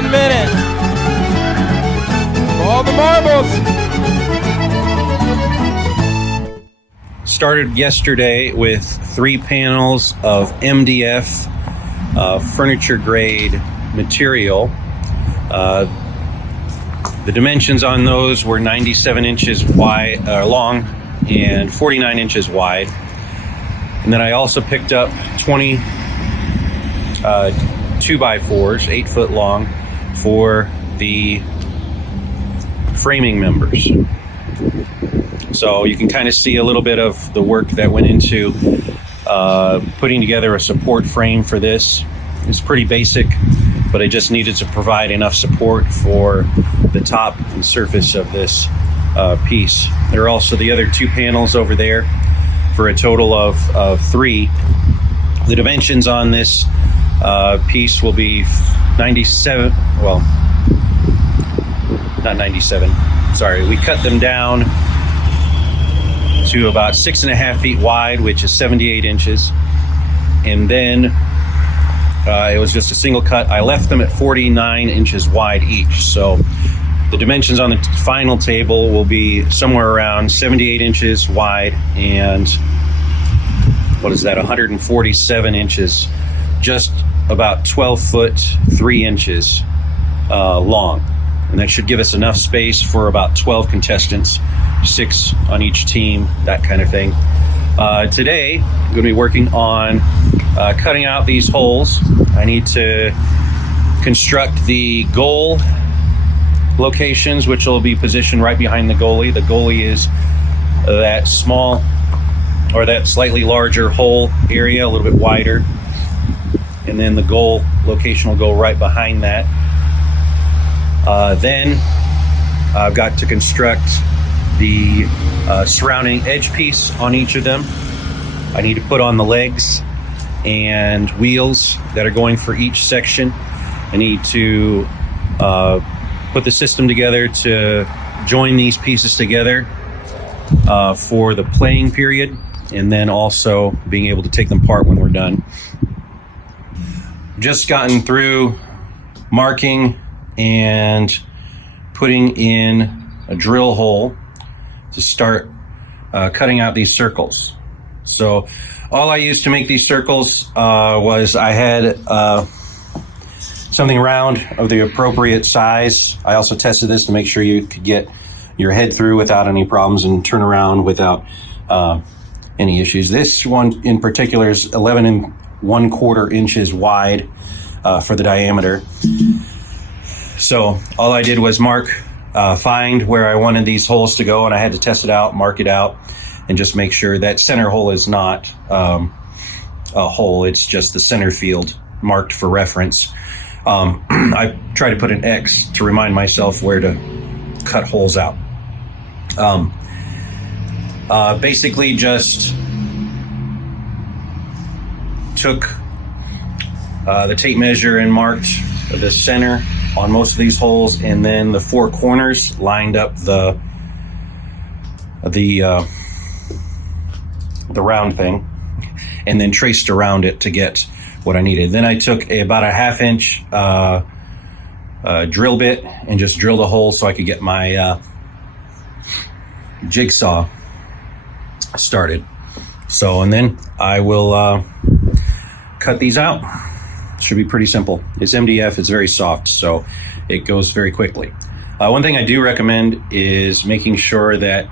1 minute. All the marbles. Started yesterday with 3 panels of MDF furniture grade material. The dimensions on those were 97 inches wide, long, and 49 inches wide. And then I also picked up 20 2x4s, 8 foot long, for the framing members. So you can kind of see a little bit of the work that went into putting together a support frame for this. It's pretty basic, but I just needed to provide enough support for the top and surface of this piece. There are also the other 2 panels over there for a total of 3. The dimensions on this piece will be 97, well, not 97, sorry. We cut them down to about 6.5 feet wide, which is 78 inches. And then it was just a single cut. I left them at 49 inches wide each. So the dimensions on the final table will be somewhere around 78 inches wide and what is that, 147 inches, just about 12 foot 3 inches long. And that should give us enough space for about 12 contestants, 6 on each team, that kind of thing. Today, I'm going to be working on cutting out these holes. I need to construct the goal locations, which will be positioned right behind the goalie. The goalie is that small, or that slightly larger hole area, a little bit wider. And then the goal location will go right behind that. Then I've got to construct the surrounding edge piece on each of them. I need to put on the legs and wheels that are going for each section. I need to put the system together to join these pieces together for the playing period, and then also being able to take them apart when we're done. Just gotten through marking and putting in a drill hole to start cutting out these circles. So all I used to make these circles was I had something round of the appropriate size. I also tested this to make sure you could get your head through without any problems and turn around without any issues. This one in particular is 11 1/4 inches wide for the diameter. So all I did was find where I wanted these holes to go, and I had to test it out, mark it out, and just make sure that center hole is not a hole. It's just the center field marked for reference. I try to put an X to remind myself where to cut holes out. Basically just took the tape measure and marked the center on most of these holes, and then the 4 corners lined up the round thing, and then traced around it to get what I needed. Then I took about a 1/2 inch drill bit and just drilled a hole so I could get my jigsaw started. So, and then I will cut these out. Should be pretty simple. It's MDF, it's very soft, so it goes very quickly. One thing I do recommend is making sure that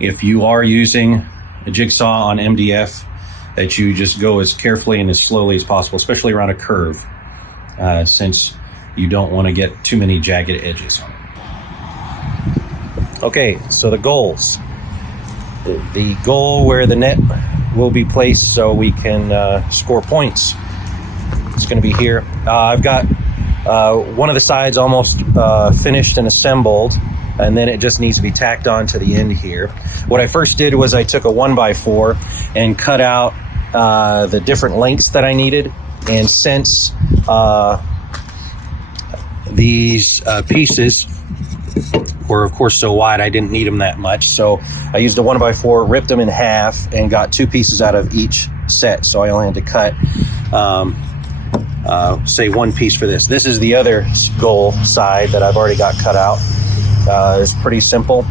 if you are using a jigsaw on MDF, that you just go as carefully and as slowly as possible, especially around a curve, since you don't want to get too many jagged edges on it. Okay, so the goals. The goal where the net will be placed so we can score points. It's going to be here. I've got one of the sides almost finished and assembled, and then it just needs to be tacked on to the end here. What I first did was I took a 1x4 and cut out the different lengths that I needed, and since these pieces were of course so wide, I didn't need them that much, so I used a 1x4, ripped them in half, and got 2 pieces out of each set. So I only had to cut say one piece for this. This is the other goal side that I've already got cut out. It's pretty simple.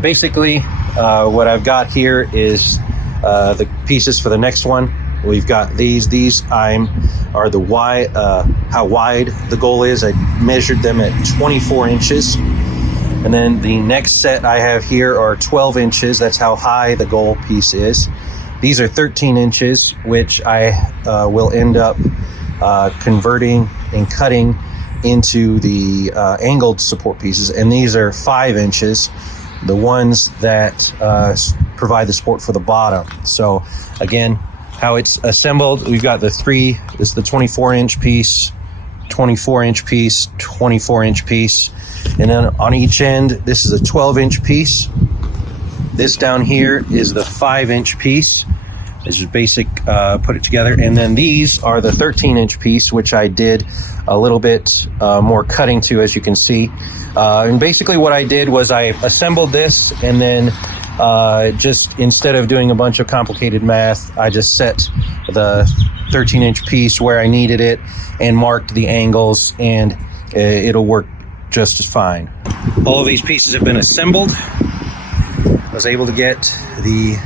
Basically, what I've got here is the pieces for the next one. We've got these are the wide, how wide the goal is. I measured them at 24 inches. And then the next set I have here are 12 inches. That's how high the goal piece is. These are 13 inches, which I will end up converting and cutting into the angled support pieces. And these are 5 inches, the ones that provide the support for the bottom. So again, how it's assembled, we've got this is the 24-inch piece, 24-inch piece, 24-inch piece. And then on each end, this is a 12-inch piece. This down here is the 5-inch piece. It's just basic, put it together. And then these are the 13-inch piece, which I did a little bit more cutting to, as you can see. And basically what I did was I assembled this, and then just instead of doing a bunch of complicated math, I just set the 13-inch piece where I needed it and marked the angles, and it'll work just as fine. All of these pieces have been assembled. I was able to get the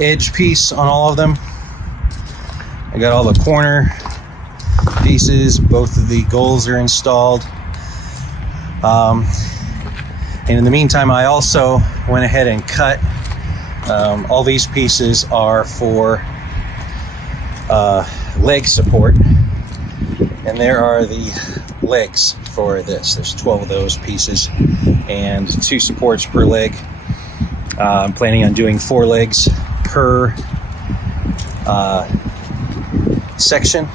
edge piece on all of them. I got all the corner pieces. Both of the goals are installed. And in the meantime, I also went ahead and cut. All these pieces are for leg support, and there are the legs for this. There's 12 of those pieces and 2 supports per leg. I'm planning on doing 4 legs per section,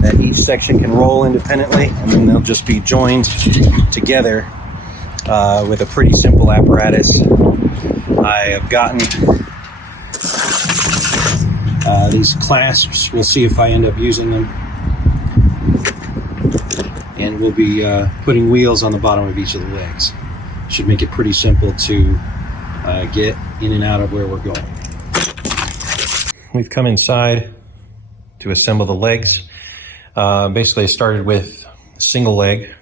that each section can roll independently, and then they'll just be joined together with a pretty simple apparatus. I have gotten these clasps. We'll see if I end up using them. And we'll be putting wheels on the bottom of each of the legs. Should make it pretty simple to get in and out of where we're going. We've come inside to assemble the legs. Basically, I started with a single leg.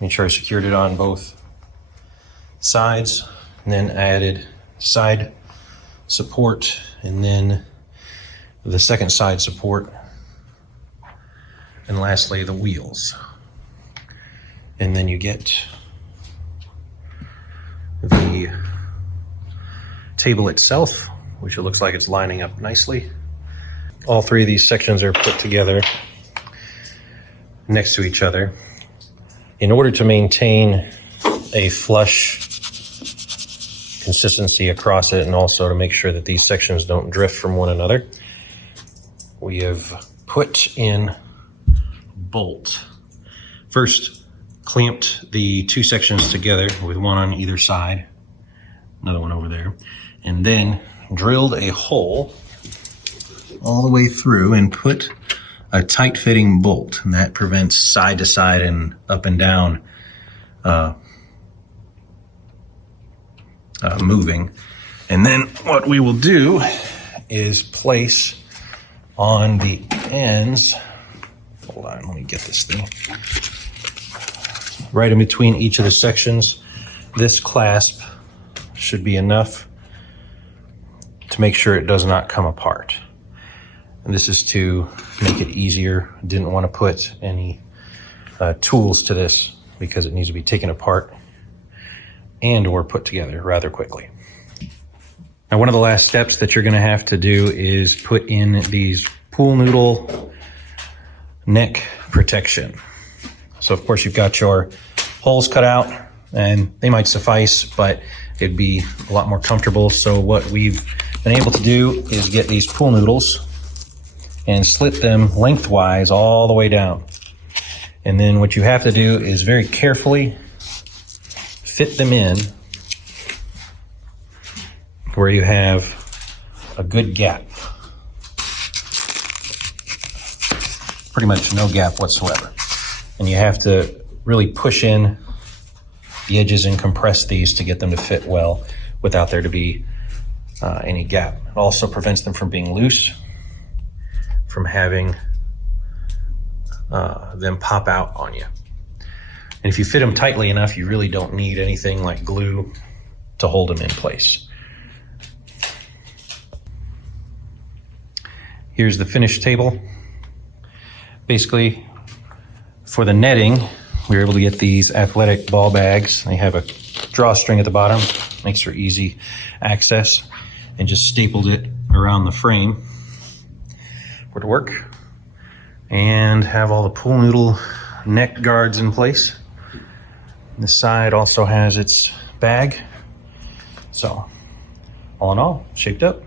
Made sure I secured it on both sides, and then added side support, and then the second side support, and lastly the wheels. And then you get the table itself, which it looks like it's lining up nicely. All 3 of these sections are put together next to each other in order to maintain a flush consistency across it, and also to make sure that these sections don't drift from one another. We have put in bolt. First, clamped the 2 sections together with one on either side, another one over there, and then drilled a hole all the way through and put a tight-fitting bolt, and that prevents side to side and up and down moving. And then what we will do is place on the ends, hold on, let me get this thing, right in between each of the sections. This clasp should be enough to make sure it does not come apart. And this is to make it easier. Didn't want to put any tools to this because it needs to be taken apart and or put together rather quickly. Now, one of the last steps that you're going to have to do is put in these pool noodle neck protection. So of course you've got your holes cut out, and they might suffice, but it'd be a lot more comfortable. So what we've been able to do is get these pool noodles and slit them lengthwise all the way down. And then what you have to do is very carefully fit them in where you have a good gap. Pretty much no gap whatsoever. And you have to really push in the edges and compress these to get them to fit well without there to be any gap. It also prevents them from being loose. from having them pop out on you. And if you fit them tightly enough, you really don't need anything like glue to hold them in place. Here's the finished table. Basically, for the netting, we were able to get these athletic ball bags. They have a drawstring at the bottom, makes for easy access, and just stapled it around the frame for it to work. And have all the pool noodle neck guards in place. This side also has its bag. So, all in all, shaped up.